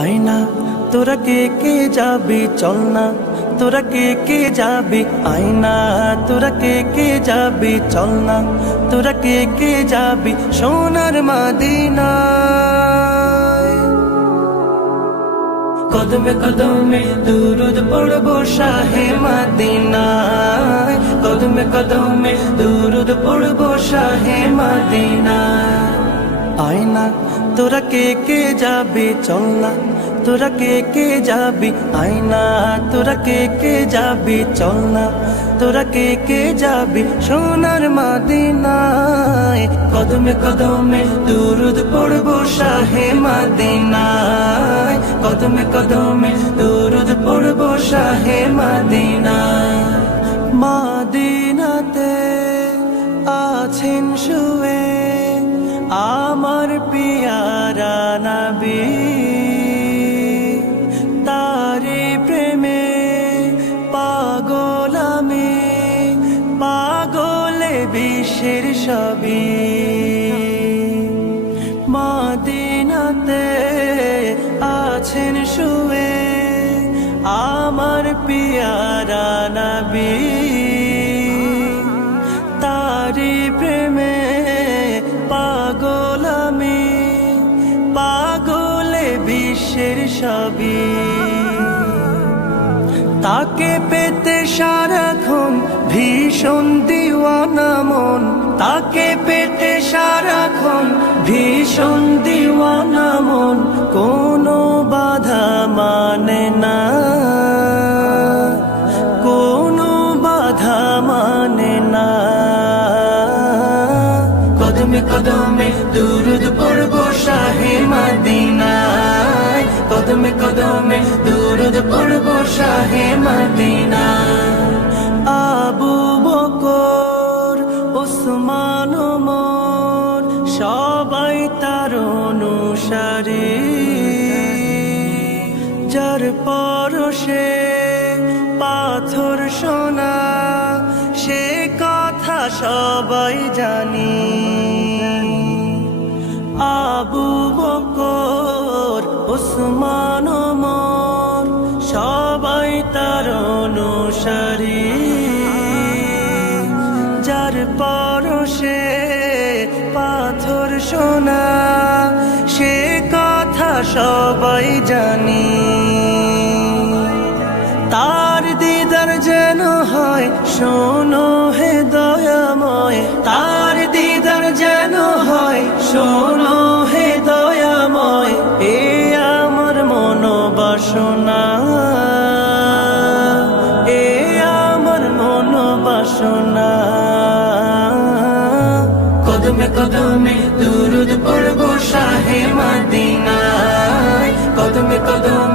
আয়না তোরা কে যাবি চল না, তোরা কে যাবি আয়না, তোরা কে যাবি চল না, তোরা কে যাবি সোনার মদিনায়। কদমে কদমে দুরুদ পড়বো শাহে মদিনায়, কদমে কদমে দুরুদ পড়বো শাহে মদিনায়। আয়না তোরা কে যাবি চল না, তোরা কে যাবি আয়না, তোরা কে যাবি চল না, তোরা কে যাবি সোনার মদিনায়। কদমে কদমে দুরুদ পড়বো শাহে মদিনায়, কদমে কদমে দুরুদ পড়বো শাহে মদিনায়। মদিনাতে আছেন শুয়ে আমার পিয়ারা নবী, তারি প্রেমে পাগল আমি, পাগলে বিশ্বের সবই। মদিনাতে আছেন শুয়ে আমার পিয়ারা নবী, তারি প্রেমে পাগল আমি, পাগলে বিশ্বের সবই। তাকে পেতে সারাক্ষণ ভীষণ দিওয়ানা মন, তাকে পেতে সারাক্ষণ ভীষণ দিওয়ানা মন, কোনো বাধা মানে না, কোনো বাধা মানে না। কদমে কদমে দুরুদ পড়বো শাহে মদিনায়, কদমে কদমে দুরুদ পড়বো শাহে মদিনায়। আবু বকর ওসমান ওমর সবাই তার অনুসারী, যার পরশে পাথর সোনা সে কথা সবাই জানি। আবু বকর ওসমান ওমর সবাই তার অনুসারী, যার পরশে পাথর সোনা সে কথা সবাই জানি। তার দিদার যেন হয় শোনো হে দয়াময়, তার দিদার যেন হয় শোনো হে দয়াময়। এ আমার মনোবাসনা, এ আমার মনোবাসনা। কদমে কদমে দুরুদ পড়বো শাহে মদিনায়, কদমে কদমে